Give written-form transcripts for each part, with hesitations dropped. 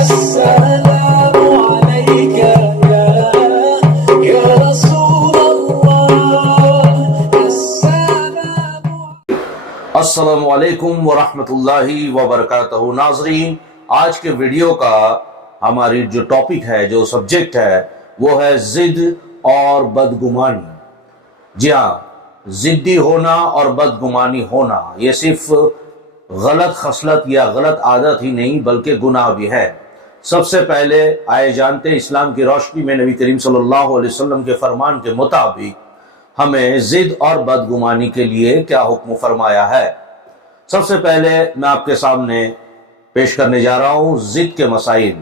السلام عليك يا رسول الله السلام علیکم ورحمۃ اللہ وبرکاتہ۔ ناظرین، آج کے ویڈیو کا ہماری جو ٹاپک ہے، جو سبجیکٹ ہے، وہ ہے ضد اور بدگمانی۔ جی ہاں، ضدی ہونا اور بدگمانی ہونا یہ صرف غلط خصلت یا غلط عادت ہی نہیں بلکہ گناہ بھی ہے۔ سب سے پہلے آئے جانتے اسلام کی روشنی میں نبی کریم صلی اللہ علیہ وسلم کے فرمان کے مطابق ہمیں ضد اور بدگمانی کے لیے کیا حکم فرمایا ہے۔ سب سے پہلے میں آپ کے سامنے پیش کرنے جا رہا ہوں ضد کے مسائل۔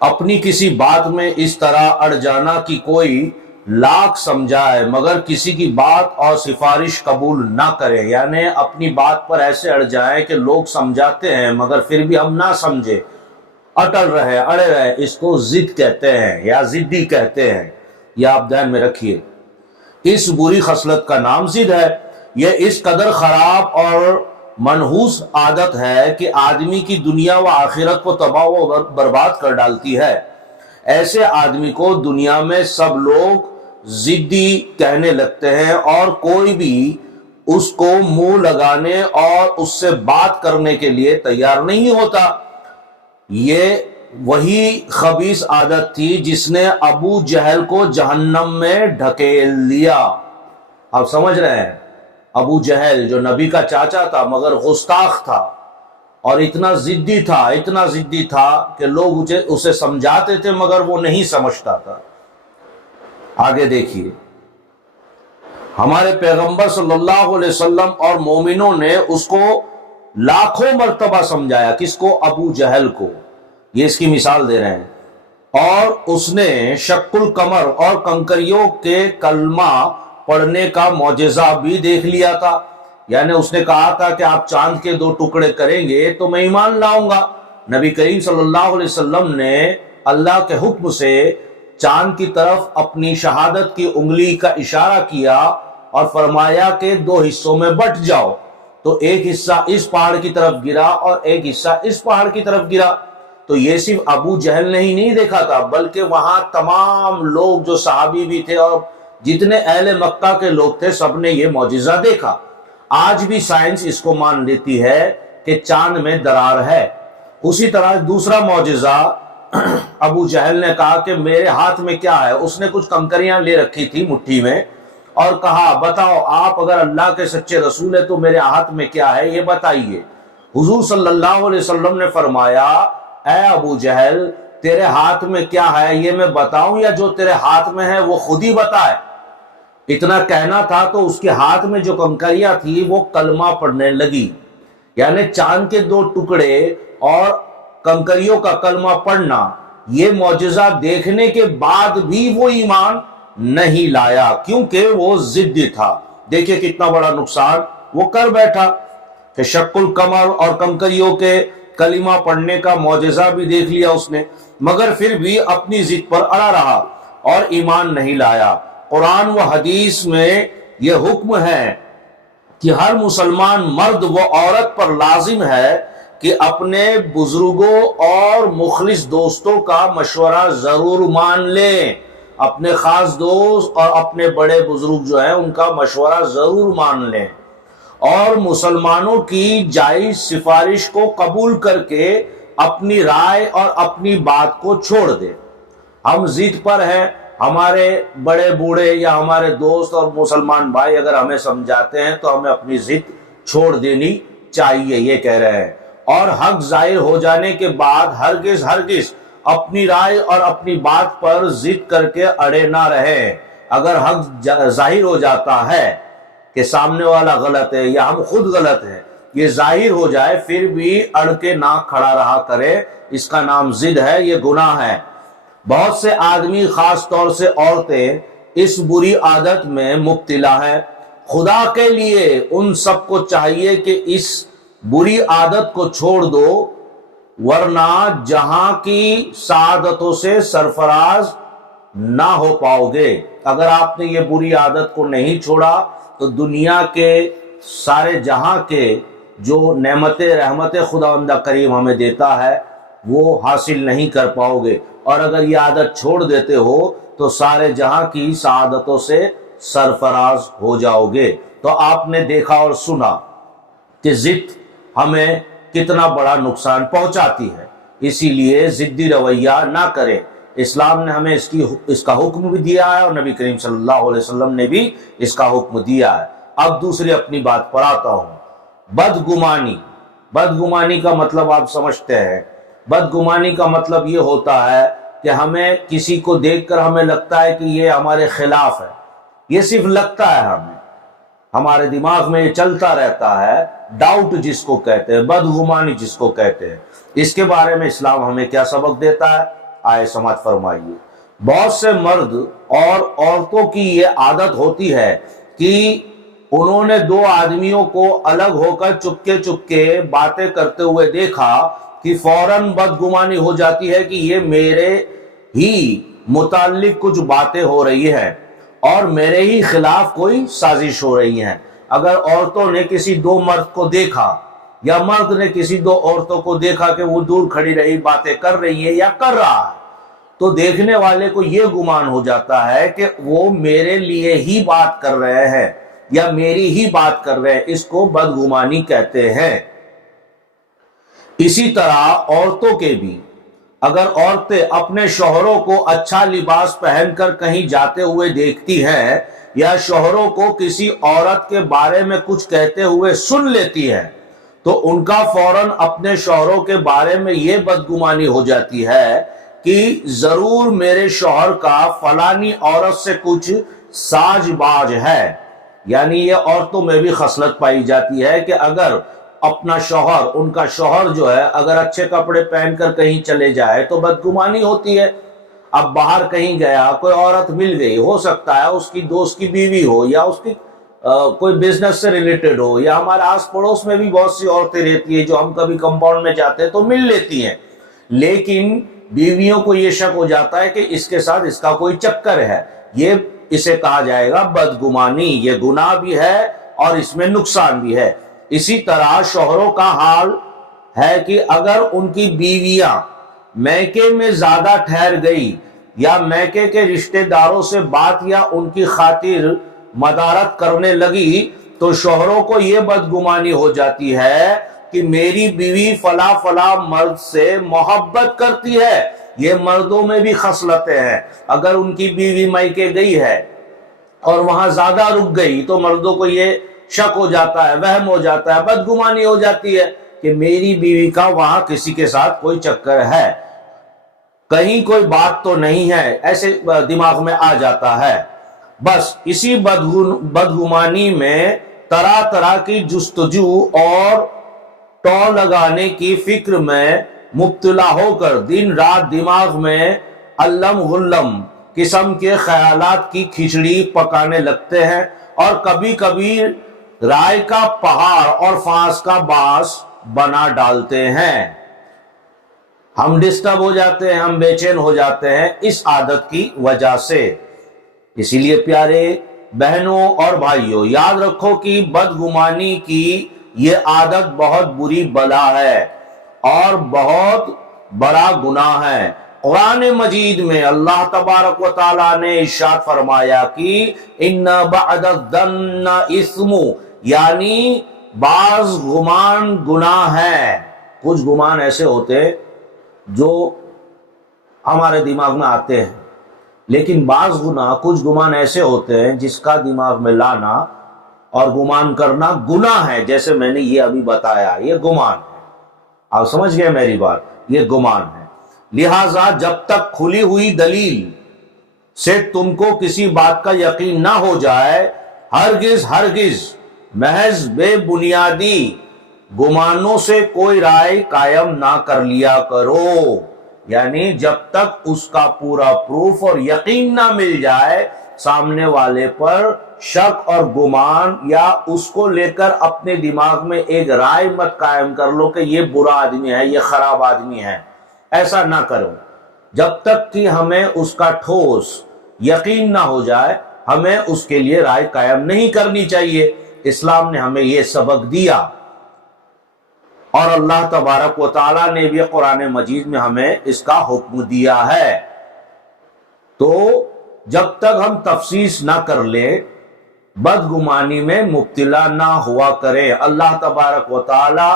اپنی کسی بات میں اس طرح اڑ جانا کہ کوئی لاکھ سمجھائے مگر کسی کی بات اور سفارش قبول نہ کرے، یعنی اپنی بات پر ایسے اڑ جائیں کہ لوگ سمجھاتے ہیں مگر پھر بھی ہم نہ سمجھے، اٹل رہے، اڑے رہے، اس کو ضد کہتے ہیں یا ضدی کہتے ہیں۔ یہ آپ ذہن میں رکھیے، اس بری خصلت کا نام ضد ہے۔ یہ اس قدر خراب اور منحوس عادت ہے کہ آدمی کی دنیا و آخرت کو تباہ و برباد کر ڈالتی ہے۔ ایسے آدمی کو دنیا میں سب لوگ ضدی کہنے لگتے ہیں اور کوئی بھی اس کو منہ لگانے اور اس سے بات کرنے کے لیے تیار نہیں ہوتا۔ یہ وہی خبیث عادت تھی جس نے ابو جہل کو جہنم میں ڈھکیل دیا۔ آپ سمجھ رہے ہیں، ابو جہل جو نبی کا چاچا تھا مگر گستاخ تھا اور اتنا ضدی تھا کہ لوگ اسے سمجھاتے تھے مگر وہ نہیں سمجھتا تھا۔ آگے دیکھیے، ہمارے پیغمبر صلی اللہ علیہ وسلم اور مومنوں نے اس کو لاکھوں مرتبہ سمجھایا۔ کس کو؟ ابو جہل کو۔ یہ اس کی مثال دے رہے ہیں۔ اور اس نے شق القمر اور کنکریوں کے کلمہ پڑھنے کا معجزہ بھی دیکھ لیا تھا، یعنی اس نے کہا تھا کہ آپ چاند کے 2 ٹکڑے کریں گے تو میں ایمان لاؤں گا۔ نبی کریم صلی اللہ علیہ وسلم نے اللہ کے حکم سے چاند کی طرف اپنی شہادت کی انگلی کا اشارہ کیا اور فرمایا کہ 2 حصوں میں بٹ جاؤ، تو ایک حصہ اس پہاڑ کی طرف گرا اور ایک حصہ اس پہاڑ کی طرف گرا۔ تو یہ صرف ابو جہل نے ہی نہیں دیکھا تھا بلکہ وہاں تمام لوگ جو صحابی بھی تھے اور جتنے اہل مکہ کے لوگ تھے سب نے یہ معجزہ دیکھا۔ آج بھی سائنس اس کو مان لیتی ہے کہ چاند میں درار ہے۔ اسی طرح دوسرا معجزہ، ابو جہل نے کہا کہ میرے ہاتھ میں کیا ہے؟ اس نے کچھ کنکریاں لے رکھی تھی مٹھی میں اور کہا بتاؤ آپ اگر اللہ کے سچے رسول ہے تو میرے ہاتھ میں کیا ہے یہ بتائیے۔ حضور صلی اللہ علیہ وسلم نے فرمایا اے ابو جہل تیرے ہاتھ میں کیا ہے یہ میں بتاؤں یا جو تیرے ہاتھ میں ہے وہ خود ہی بتائے؟ اتنا کہنا تھا تو اس کے ہاتھ میں جو کنکریاں تھی وہ کلمہ پڑھنے لگی، یعنی چاند کے 2 ٹکڑے اور کنکریوں کا کلمہ پڑھنا۔ یہ معجزہ دیکھنے کے بعد بھی وہ ایمان نہیں لایا کیونکہ وہ ضدی تھا۔ دیکھیں کتنا بڑا نقصان وہ کر بیٹھا کہ شق القمر اور کنکریوں کے کلمہ پڑھنے کا معجزہ بھی دیکھ لیا اس نے مگر پھر بھی اپنی ضد پر اڑا رہا اور ایمان نہیں لایا۔ قرآن و حدیث میں یہ حکم ہے کہ ہر مسلمان مرد و عورت پر لازم ہے کہ اپنے بزرگوں اور مخلص دوستوں کا مشورہ ضرور مان لیں۔ اپنے خاص دوست اور اپنے بڑے بزرگ جو ہیں ان کا مشورہ ضرور مان لیں اور مسلمانوں کی جائز سفارش کو قبول کر کے اپنی رائے اور اپنی بات کو چھوڑ دیں۔ ہم ضد پر ہیں، ہمارے بڑے بوڑھے یا ہمارے دوست اور مسلمان بھائی اگر ہمیں سمجھاتے ہیں تو ہمیں اپنی ضد چھوڑ دینی چاہیے، یہ کہہ رہے ہیں۔ اور حق ظاہر ہو جانے کے بعد ہرگز اپنی رائے اور اپنی بات پر ضد کر کے اڑے نہ رہے۔ اگر حق ظاہر ہو جاتا ہے کہ سامنے والا غلط ہے یا ہم خود غلط ہیں، یہ ظاہر ہو جائے پھر بھی اڑ کے نہ کھڑا رہا کرے، اس کا نام ضد ہے، یہ گناہ ہے۔ بہت سے آدمی خاص طور سے عورتیں اس بری عادت میں مبتلا ہیں۔ خدا کے لیے ان سب کو چاہیے کہ اس بری عادت کو چھوڑ دو ورنہ جہاں کی سعادتوں سے سرفراز نہ ہو پاؤ گے۔ اگر آپ نے یہ بری عادت کو نہیں چھوڑا تو دنیا کے سارے جہاں کے جو نعمت رحمت خداوند کریم ہمیں دیتا ہے وہ حاصل نہیں کر پاؤ گے، اور اگر یہ عادت چھوڑ دیتے ہو تو سارے جہاں کی سعادتوں سے سرفراز ہو جاؤ گے۔ تو آپ نے دیکھا اور سنا کہ ضد ہمیں کتنا بڑا نقصان پہنچاتی ہے، اسی لیے ضدی رویہ نہ کریں۔ اسلام نے ہمیں اس کا حکم بھی دیا ہے، اور نبی کریم صلی اللہ علیہ وسلم نے بھی اس کا حکم دیا ہے۔ اب دوسری اپنی بات پر آتا ہوں، بدگمانی۔ بدگمانی کا مطلب آپ سمجھتے ہیں۔ بدگمانی کا مطلب یہ ہوتا ہے کہ ہمیں کسی کو دیکھ کر ہمیں لگتا ہے کہ یہ ہمارے خلاف ہے، یہ صرف لگتا ہے ہمیں، ہمارے دماغ میں یہ چلتا رہتا ہے، ڈاؤٹ جس کو کہتے ہیں، بدگمانی جس کو کہتے ہیں۔ اس کے بارے میں اسلام ہمیں کیا سبق دیتا ہے، آئے سماعت فرمائیے۔ بہت سے مرد اور عورتوں کی یہ عادت ہوتی ہے کہ انہوں نے دو آدمیوں کو الگ ہو کر چپکے چپکے باتیں کرتے ہوئے دیکھا کہ فوراً بدگمانی ہو جاتی ہے کہ یہ میرے ہی متعلق کچھ باتیں ہو رہی ہیں اور میرے ہی خلاف کوئی سازش ہو رہی ہے۔ اگر عورتوں نے کسی دو مرد کو دیکھا یا مرد نے کسی دو عورتوں کو دیکھا کہ وہ دور کھڑی رہی باتیں کر رہی ہے یا کر رہا ہے، تو دیکھنے والے کو یہ گمان ہو جاتا ہے کہ وہ میرے لیے ہی بات کر رہے ہیں یا میری ہی بات کر رہے ہیں، اس کو بدگمانی کہتے ہیں۔ اسی طرح عورتوں کے بھی، اگر عورتیں اپنے شوہروں کو اچھا لباس پہن کر کہیں جاتے ہوئے دیکھتی ہیں یا شوہروں کو کسی عورت کے بارے میں کچھ کہتے ہوئے سن لیتی ہیں، تو ان کا فوراً اپنے شوہروں کے بارے میں یہ بدگمانی ہو جاتی ہے کہ ضرور میرے شوہر کا فلانی عورت سے کچھ ساج باج ہے۔ یعنی یہ عورتوں میں بھی خصلت پائی جاتی ہے کہ اگر اپنا شوہر، ان کا شوہر جو ہے اگر اچھے کپڑے پہن کر کہیں چلے جائے تو بدگمانی ہوتی ہے۔ اب باہر کہیں گیا، کوئی عورت مل گئی، ہو سکتا ہے اس کی دوست کی بیوی ہو یا اس کی کوئی بزنس سے ریلیٹڈ ہو، یا ہمارے آس پڑوس میں بھی بہت سی عورتیں رہتی ہیں جو ہم کبھی کمپاؤنڈ میں جاتے ہیں تو مل لیتی ہیں، لیکن بیویوں کو یہ شک ہو جاتا ہے کہ اس کے ساتھ اس کا کوئی چکر ہے، یہ اسے کہا جائے گا بدگمانی۔ یہ گناہ بھی ہے اور اس میں نقصان بھی ہے۔ اسی طرح شوہروں کا حال ہے کہ اگر ان کی بیویاں میکے میں زیادہ ٹھہر گئی یا میکے کے رشتہ داروں سے بات یا ان کی خاطر مدارت کرنے لگی تو شوہروں کو یہ بدگمانی ہو جاتی ہے کہ میری بیوی فلاں فلاں مرد سے محبت کرتی ہے۔ یہ مردوں میں بھی خصلتیں ہیں، اگر ان کی بیوی میکے گئی ہے اور وہاں زیادہ رک گئی تو مردوں کو یہ شک ہو جاتا ہے، وہم ہو جاتا ہے، بدگمانی ہو جاتی ہے کہ میری بیوی کا وہاں کسی کے ساتھ کوئی چکر ہے، کہیں کوئی بات تو نہیں ہے، ایسے دماغ میں آ جاتا ہے۔ بس اسی بدگمانی میں طرح طرح کی جستجو اور ٹو لگانے کی فکر میں مبتلا ہو کر دن رات دماغ میں علم غلم قسم کے خیالات کی کھچڑی پکانے لگتے ہیں، اور کبھی کبھی رائے کا پہاڑ اور فانس کا باعث بنا ڈالتے ہیں۔ ہم ڈسٹرب ہو جاتے ہیں، ہم بے چین ہو جاتے ہیں اس عادت کی وجہ سے۔ اسی لیے پیارے بہنوں اور بھائیوں، یاد رکھو کہ بدگمانی کی یہ عادت بہت بری بلا ہے اور بہت بڑا گناہ ہے۔ قرآن مجید میں اللہ تبارک و تعالیٰ نے ارشاد فرمایا کہ ان بعد الظن اثم، یعنی بعض گمان گناہ ہے۔ کچھ گمان ایسے ہوتے ہیں جو ہمارے دماغ میں آتے ہیں، لیکن بعض گناہ، کچھ گمان ایسے ہوتے ہیں جس کا دماغ میں لانا اور گمان کرنا گناہ ہے، جیسے میں نے یہ ابھی بتایا، یہ گمان ہے۔ آپ سمجھ گئے میری بات، یہ گمان ہے۔ لہٰذا جب تک کھلی ہوئی دلیل سے تم کو کسی بات کا یقین نہ ہو جائے، ہرگز محض بے بنیادی گمانوں سے کوئی رائے قائم نہ کر لیا کرو۔ یعنی جب تک اس کا پورا پروف اور یقین نہ مل جائے سامنے والے پر، شک اور گمان یا اس کو لے کر اپنے دماغ میں ایک رائے مت قائم کر لو کہ یہ برا آدمی ہے، یہ خراب آدمی ہے، ایسا نہ کرو۔ جب تک کہ ہمیں اس کا ٹھوس یقین نہ ہو جائے، ہمیں اس کے لیے رائے قائم نہیں کرنی چاہیے۔ اسلام نے ہمیں یہ سبق دیا۔ اور اللہ تبارک و تعالیٰ نے بھی قرآن مجید میں ہمیں اس کا حکم دیا ہے۔ تو جب تک ہم تفسیس نہ کر لیں، بدگمانی میں مبتلا نہ ہوا کریں۔ اللہ تبارک و تعالی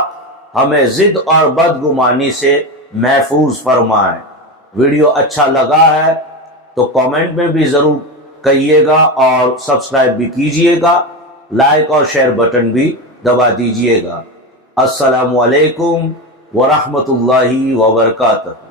ہمیں ضد اور بدگمانی سے محفوظ فرمائے۔ ویڈیو اچھا لگا ہے تو کامنٹ میں بھی ضرور کہیے گا اور سبسکرائب بھی کیجئے گا، لائک اور شیئر بٹن بھی دبا دیجئے گا۔ السلام علیکم ورحمۃ اللہ وبرکاتہ۔